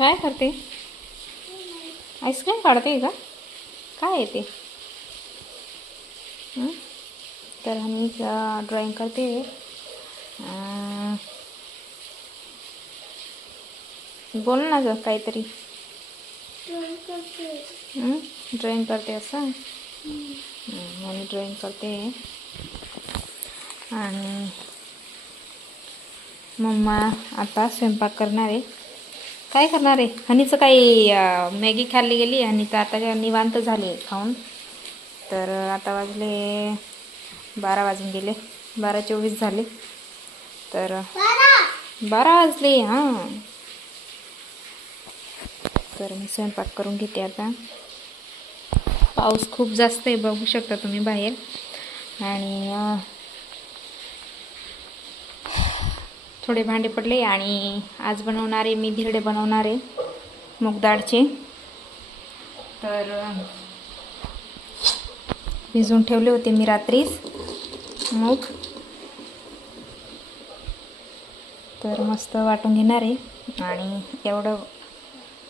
काय करते? आईस्क्रीम काढते का? काय आहे ते? हं? तर आम्ही ड्रॉइंग करते. बोल ना ग काहीतरी. ड्रॉइंग करते. असं? आणि ड्रॉइंग करते. आणि मम्मा आता स्वयंपाक करणार आहे. काय करणार आहे? हनीचं काही मॅगी खाल्ली गेली आणि तर आता काय निवांत झाले खाऊन. तर आता वाजले बारा वाजून गेले. बारा चोवीस झाले. तर बारा वाजले हां. तर मी स्वयंपाक करून घेते आता. पाऊस खूप जास्त आहे बघू शकता तुम्ही बाहेर. आणि थोडे भांडे पडले आणि आज बनवणारे मी धिरडे बनवणारे मूगदाळचे तर भिजून भिजवून ठेवले होते मी रात्रीच मूग. तर मस्त वाटून घेणार आहे आणि एवढं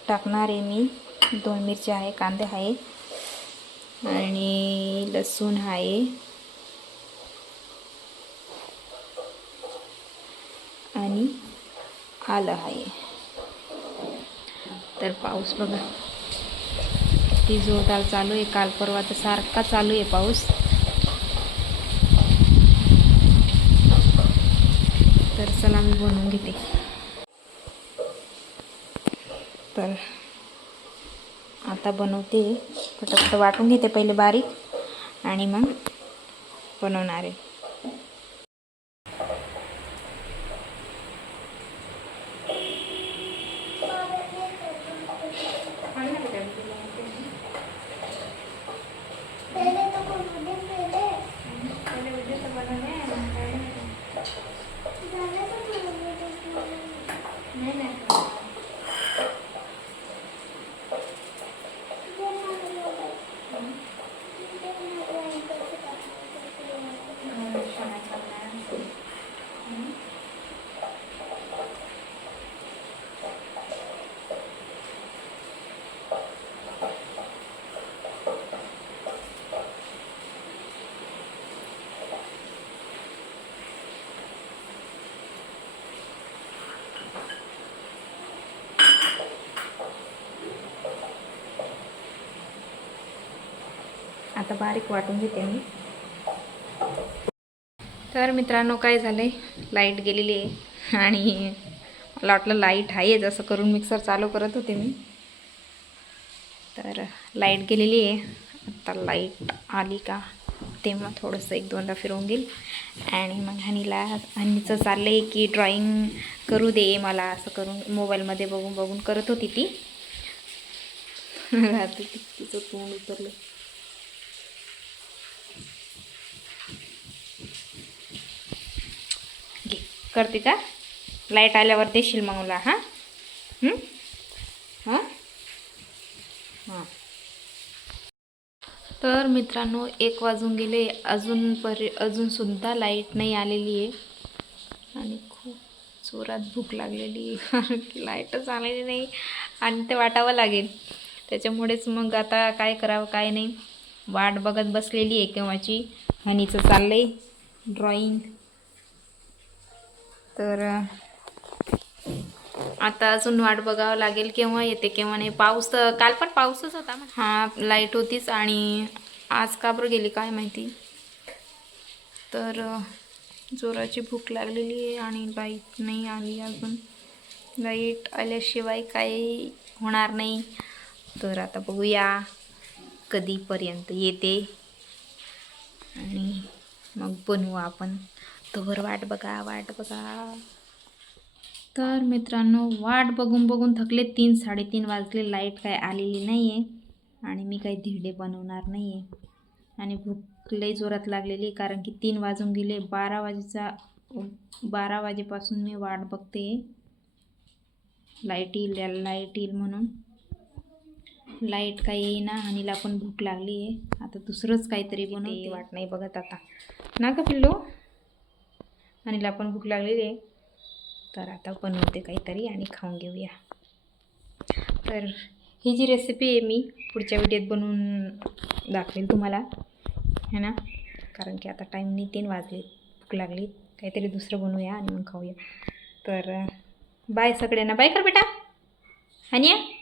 टाकणार आहे मी. दोन मिरच्या आहे कांदे आहे आणि लसूण आहे. आणि आलं आहे. तर पाऊस बघा. किती जोरदार चालू आहे. काल परवा तर सारखा चालू आहे पाऊस. तर चला मी बनवून घेते. तर आता बनवते. फक्त वाटून घेते पहिले बारीक. आणि मग बनवणार आहे. आता बारीक वाटून घेते मी. तर मित्रांनो काय झालं आहे लाइट गेलेली आहे आणि मला वाटलं लाइट आहे असं करून मिक्सर चालू करत होते मी. तर लाइट गेलेली आहे. आता लाइट आली का तेव्हा थोडंसं एक दोनदा फिरवून घेईल. आणि मग हनीला हनीचं चाललं आहे की ड्रॉइंग करू दे मला असं करून मोबाईलमध्ये बघून बघून करत होती ती. ती- तिचं तोंड उतरलं. करते का? लाइट आल्यावर देशील मग मला हां? हां? हां? तर मित्रांनो एक वाजून गेले. अजून परी अजूनसुद्धा लाइट नाही आलेली आहे. आणि खूप जोरात भूक लागलेली आहे. लाईटच आलेली नाही. आणि ते वाटावं लागेल. त्याच्यामुळेच मग आता काय करावं काय नाही. वाट बघत बसलेली आहे केव्हाची. हनीचं चाललं आहे ड्रॉइंग तर आता अजून वाट बघावं लागेल केव्हा येते केव्हा नाही. पाऊस तर काल पण पाऊसच होता ना हां लाइट होतीच आणि आज का बरं गेली काय माहिती. तर जोराची भूक लागलेली आहे आणि लाइट नाही आली अजून. लाइट आल्याशिवाय काही होणार नाही. तर आता बघूया कधीपर्यंत येते. आणि मग बनवू आपण. तोवर वाट बघा वाट बघा. तर मित्रांनो वाट बघून बघून थकले तीन साडेतीन वाजले लाइट काय आलेली नाही आहे आणि मी काही धिरडे बनवणार नाही आहे आणि भूक लई जोरात लागलेली कारण की तीन वाजून गेले बारा वाजेचा बारा वाजेपासून मी वाट बघते. लाइट येईल लाइट येईल म्हणून. लाइट काही येईना आणिला पण भूक लागली आहे आता दुसरंच काहीतरी बनवते. वाट नाही बघत आता. ना का पिल्लू. आणिला पण भूक लागलेली आहे. तर आता बनवते काहीतरी आणि खाऊन घेऊया. तर ही जी रेसिपी आहे मी पुढच्या व्हिडिओत बनवून दाखवेल तुम्हाला. है ना? कारण की आता टाईमनी तीन वाजले भूक लागली. काहीतरी दुसरं बनवूया आणि मग खाऊया. तर बाय सगळ्यांना. बाय कर बेटा. आणि